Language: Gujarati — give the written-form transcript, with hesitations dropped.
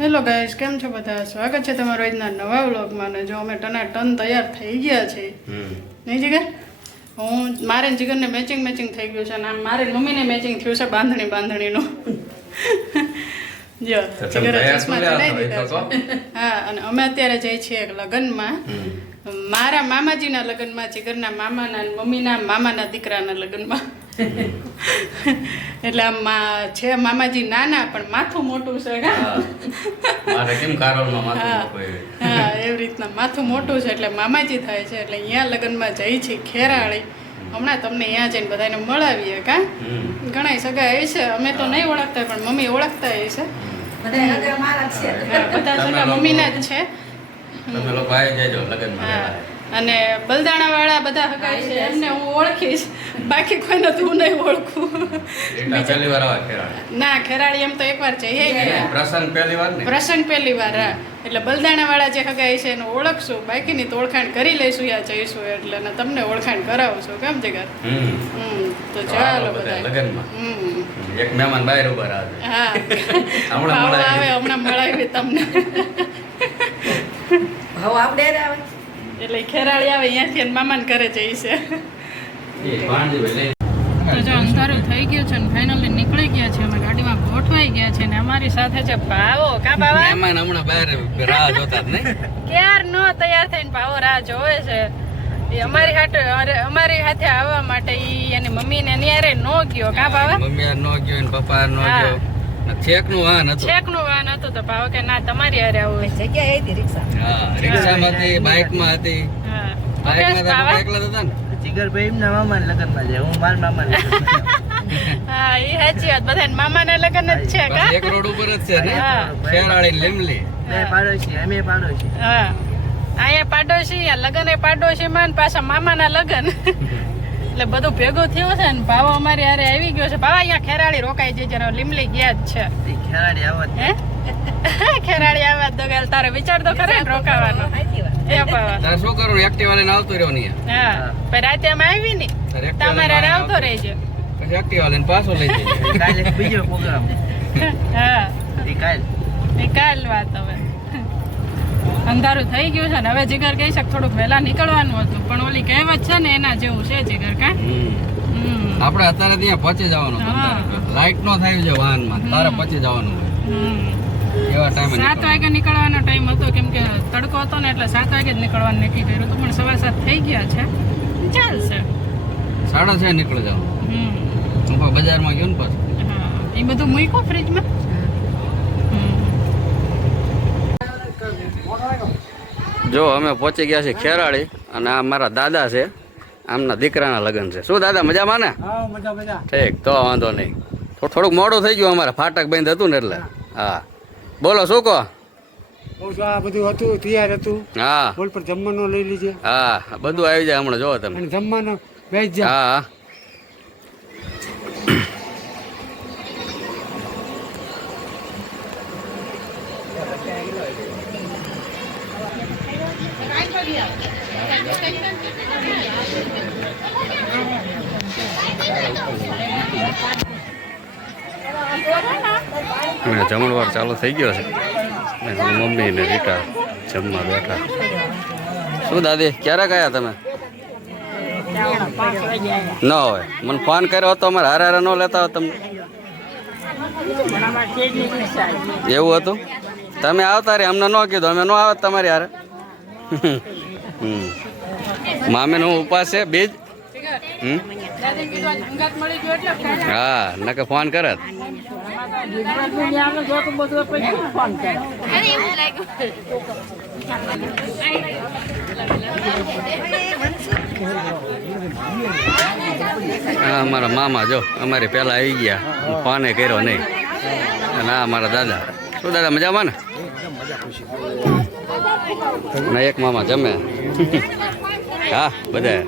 હેલો ગાઈસ, કેમ છો બધા? સ્વાગત છે તમારું આજના નવા વ્લોગમાં. ને જો અમે ટન તૈયાર થઈ ગયા છે નહીં જીગર? મારે જીગરને મેચિંગ થઈ ગયું છે અને આમ મારે મમ્મીને મેચિંગ થયું છે બાંધણીનું. જો જીગરે ચશ્મા ચડાવી દીધા છે. હા, અને અમે અત્યારે જઈએ છીએ એક લગ્નમાં. મારા મામાજીના લગ્નમાં, જીગરના મામાના મમ્મીના મામાના દીકરાના લગ્નમાં. એટલે આમ છે મામાજી નાના પણ માથું મોટું છે. હા, એવી રીતના માથું મોટું છે એટલે મામાજી થાય છે. એટલે અહીંયા લગ્નમાં જઈ છે ખેરાળી. હમણાં તમને અહીંયા જઈને બધાને મળાવીએ. કા ઘણા સગા એ છે, અમે તો નહીં ઓળખતા પણ મમ્મી ઓળખતા એ છે. બધા સગા મમ્મીના જ છે. અને બલદાણા વાળા બધા હગાય છે એમને હું ઓળખીશ, બાકી કોઈને તો હું નહીં ઓળખું. ના, ખેરાળી એમ તો એકવાર જઈએ ગયા, પ્રસંગ પહેલી વાર. હા, એટલે બલદાણા વાળા જે હગાય છે એને ઓળખશું, બાકીની તો ઓળખાણ કરી લઈશું યા જઈશું એટલે ને તમને ઓળખાણ કરાવશું. કેમ જગર? તો ચાલો બધા. એક મહેમાન બહાર ઉભા રહે. હા, આવે હમણાં મળાવી તમને. એટલે ખેરાળી આવે અહીંયાથી મામાને ઘરે જઈશે. તો જો અંધારું થઈ ગયું છે ને ફાઇનલી નીકળી ગયા છે. અમે ગાડીમાં ગોઠવાઈ ગયા છે ને અમારી સાથે છે ભાવો. કા ભાવા? મહેમાન હમણાં બહાર રાહ જોતા જ નહીં. ક્યાર નો તૈયાર થઈને ભાવો રાહ જોવે છે. એ અમારી હાથે આવવા માટે એની મમ્મી ને નિયારે નો ગયો. કા ભાવા? મમ્મી નો ગયો ને પપ્પા નો ગયો. છેકનું વાહન હતું તો ભાવ કે ના તમારી હારે આવું. જગ્યા હતી રિક્ષા. હા, રિક્ષામાં હતી, બાઇકમાં હતી. હા, બાઇકમાં તો એકલા હતા ને. જીગરભાઈ એમના મામાના લગ્નમાં છે, હું મારા મામાના લગ્નમાં. હા, એ સાચી વાત. બધા મામાના લગ્ન જ છે. કા એક રોડ ઉપર જ છે ને, ખેરાળી લીમલી. બે પાડોશી, અમે પાડોશી. હા, અહીંયા પાડોશી, લગન એ પાડોશી માં પાછા મામાના લગન. એટલે બધું ભેગું થયું છે ને ભાવો અમારી હારે આવી ગયો છે. ભાવા અહીંયા ખેરાળી રોકાઈ જઈ જરા, લીમલી ગયા જ છે. ખેરાળી આવત હે ખેરાળી આવા તો ગેલ તારે વિચાર તો કરે ને રોકાવાનો. એ ભાવા તારે શું કરું, એક્ટિવા લઈને આવતો રહ્યો ને. હા, પણ રાતે અમે આવી ને તમારે હારે આવતો રહેજો. પછી એક્ટિવા લઈને પાછો લઈ જઈએ. કાલે બીજો પ્રોગ્રામ. હા, કાલ વાત. હવે અંધારું થઈ ગયું છે ને હવે જીગર કહી શકે થોડુંક વહેલા નીકળવાનું હતું, પણ ઓલી કહેવત છે ને એના જેવું છે જીગર. કા આપણે અત્યારે ત્યાં પહોંચી જવાનું. લાઈટ નો થાય છે વાહનમાં, તારે પહોંચી જવાનું હોય. એવા ટાઈમે 7 વાગે નીકળવાનો ટાઈમ હતો, કેમ કે તડકો હતો ને એટલે 7 વાગે જ નીકળવાનું નક્કી કર્યું હતું, પણ 7:15 થઈ ગયા છે. ચાલશે. 6:30 નીકળી જાવ. હું બજારમાં ગયો ને પછી. હા, એ બધું મૂક્યું ફ્રીજમાં. જો અમે પહોંચી ગયા છીએ ખેરાળી, અને આ મારા દાદા છે, આમના દીકરાના લગ્ન છે. શું દાદા, મજામાં ને? ઠીક, તો વાંધો નહીં. થોડુંક મોડું થઈ ગયું, અમારે ફાટક બંધ હતું ને એટલે. હા, બોલો શું કહો? બધું હતું, તૈયાર હતું. હા, બોલ પર જમવાનું લઈ લીજે. હા, બધું આવી જાય હમણાં. જોવો તમે જમવાનું બેસી જા. હા, જમણવાર ચાલુ થઈ ગયો છે. મમ્મી ને રીટા જમવા બેઠા. શું દાદી, ક્યારે ગયા તમે? ન હોય, મને ફોન કર્યો હતો, અમારે હારે ન લેતા હોત તમને. એવું હતું? તમે આવતા રે, અમને ન કીધું, અમે ન આવત તમારી હારે. મામે નો ઉપાસ છે બીજ. હા, નકે ફોન કરે. હા, અમારા મામા જો અમારે પેલા આવી ગયા, ફોને કર્યો નહીં. અને આ અમારા દાદા. શું દાદા, મજામાં ને? ના, એક મામા જમે. હા, બધા